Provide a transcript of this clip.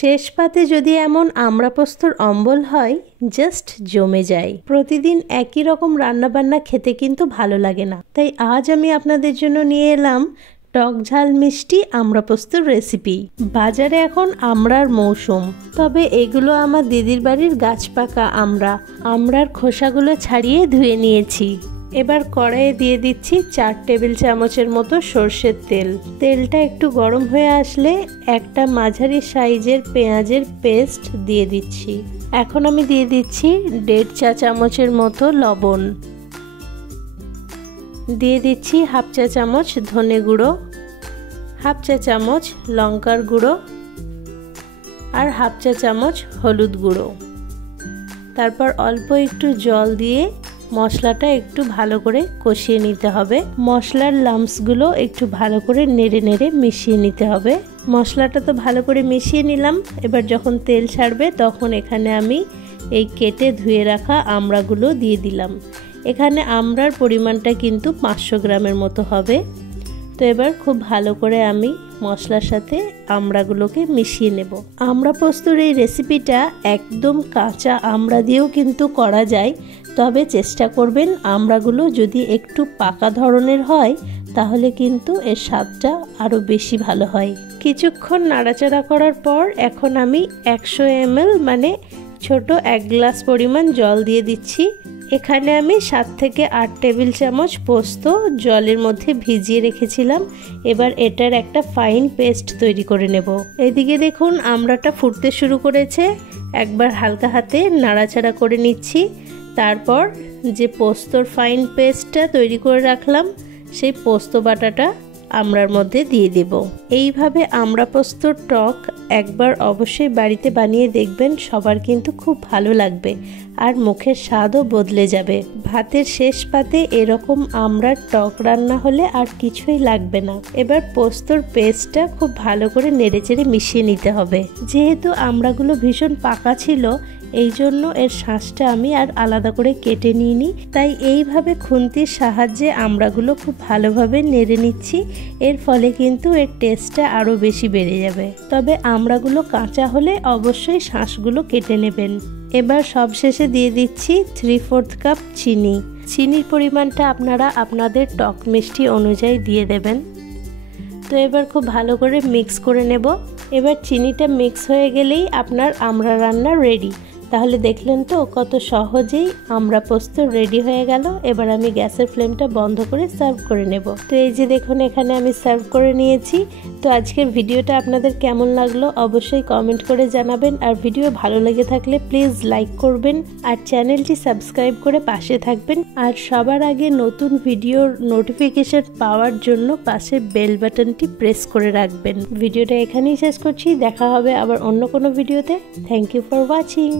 শেষ পাতে যদি এমন আমড়া পোস্তর অম্বল হয় জাস্ট জমে যায়। প্রতিদিন একই রকম রান্নাবান্না খেতে কিন্তু ভালো লাগে না, তাই আজ আমি আপনাদের জন্য নিয়ে এলাম টক ঝাল মিষ্টি আমড়া পোস্তর রেসিপি। বাজারে এখন আমড়ার মৌসুম, তবে এগুলো আমার দিদির বাড়ির গাছ পাকা আমড়ার খোসাগুলো ছাড়িয়ে ধুয়ে নিয়েছি। এবার কড়াইয়ে দিয়ে দিচ্ছি 4 টেবিল চামচের মতো সর্ষের তেল। তেলটা একটু গরম হয়ে আসলে একটা মাঝারি সাইজের পেঁয়াজের পেস্ট দিয়ে দিচ্ছি। এখন আমি দিয়ে দিচ্ছি 1.5 চা চামচের মতো লবণ, দিয়ে দিচ্ছি 1/2 চা চামচ ধনে গুঁড়ো, 1/2 চা চামচ লঙ্কার গুঁড়ো আর 1/2 চা চামচ হলুদ গুঁড়ো। তারপর অল্প একটু জল দিয়ে মশলাটা একটু ভালো করে কষিয়ে নিতে হবে। মশলার লাম্পসগুলো একটু ভালো করে নেড়ে নেড়ে মিশিয়ে নিতে হবে। মশলাটা তো ভালো করে মিশিয়ে নিলাম। এবার যখন তেল ছাড়বে তখন এখানে আমি এই কেটে ধুয়ে রাখা আমড়াগুলো দিয়ে দিলাম। এখানে আমড়ার পরিমাণটা কিন্তু 500 গ্রামের মতো হবে। তো এবার খুব ভালো করে আমি মশলার সাথে আমড়াগুলোকে মিশিয়ে নেব। আমড়া পোস্তর এই রেসিপিটা একদম কাঁচা আমড়া দিয়েও কিন্তু করা যায়, তবে চেষ্টা করবেন আমড়াগুলো যদি একটু পাকা ধরনের হয় তাহলে কিন্তু এর স্বাদটা আরও বেশি ভালো হয়। কিছুক্ষণ নাড়াচাড়া করার পর এখন আমি 100 ml মানে ছোট 1 গ্লাস পরিমাণ জল দিয়ে দিচ্ছি। এখানে আমি 7 থেকে 8 টেবিল চামচ পোস্ত জলের মধ্যে ভিজিয়ে রেখেছিলাম। এবার এটার একটা ফাইন পেস্ট তৈরি করে নেব। এদিকে দেখুন আমড়াটা ফুটতে শুরু করেছে। একবার হালকা হাতে নাড়াচাড়া করে নিচ্ছি। তারপর যে পোস্তর ফাইন পেস্টটা তৈরি করে রাখলাম সেই পোস্ত বাটাটা আমড়ার মধ্যে দিয়ে দেব। এইভাবে আমড়া পোস্তর টক একবার অবশ্যই বাড়িতে বানিয়ে দেখবেন, সবার কিন্তু খুব ভালো লাগবে আর মুখের স্বাদও বদলে যাবে। ভাতের শেষ পাতে এরকম আমড়ার টক রান্না হলে আর কিছুই লাগবে না। এবার পোস্তর পেস্টটা খুব ভালো করে নেড়েচেড়ে মিশিয়ে নিতে হবে। যেহেতু আমড়াগুলো ভীষণ পাকা ছিল এই জন্য এর শাঁসটা আমি আর আলাদা করে কেটে নিইনি, তাই এইভাবে খুন্তির সাহায্যে আমড়াগুলো খুব ভালোভাবে নেড়ে নিচ্ছি। এর ফলে কিন্তু এর টেস্টটা আরও বেশি বেড়ে যাবে। তবে আমড়াগুলো কাঁচা হলে অবশ্যই শাঁসগুলো কেটে নেবেন। এবার সবশেষে দিয়ে দিচ্ছি 3/4 কাপ চিনি। চিনির পরিমাণটা আপনারা আপনাদের টক মিষ্টি অনুযায়ী দিয়ে দেবেন। তো এবার খুব ভালো করে মিক্স করে নেব। এবার চিনিটা মিক্স হয়ে গেলেই আপনার আমড়া রান্না রেডি। তাহলে দেখলেন তো কত সহজেই আমড়া পোস্ত রেডি হয়ে গেল। এবার আমি গ্যাসের ফ্লেমটা বন্ধ করে সার্ভ করে নেব। তো এই যে দেখুন এখানে আমি সার্ভ করে নিয়েছি। তো আজকের ভিডিওটা আপনাদের কেমন লাগলো অবশ্যই কমেন্ট করে জানাবেন। আর ভিডিও ভালো লেগে থাকলে প্লিজ লাইক করবেন আর চ্যানেলটি সাবস্ক্রাইব করে পাশে থাকবেন। আর সবার আগে নতুন ভিডিওর নোটিফিকেশন পাওয়ার জন্য পাশে বেল বাটনটি প্রেস করে রাখবেন। ভিডিওটা এখানেই শেষ করছি। দেখা হবে আবার অন্য কোনো ভিডিওতে। Thank you for watching.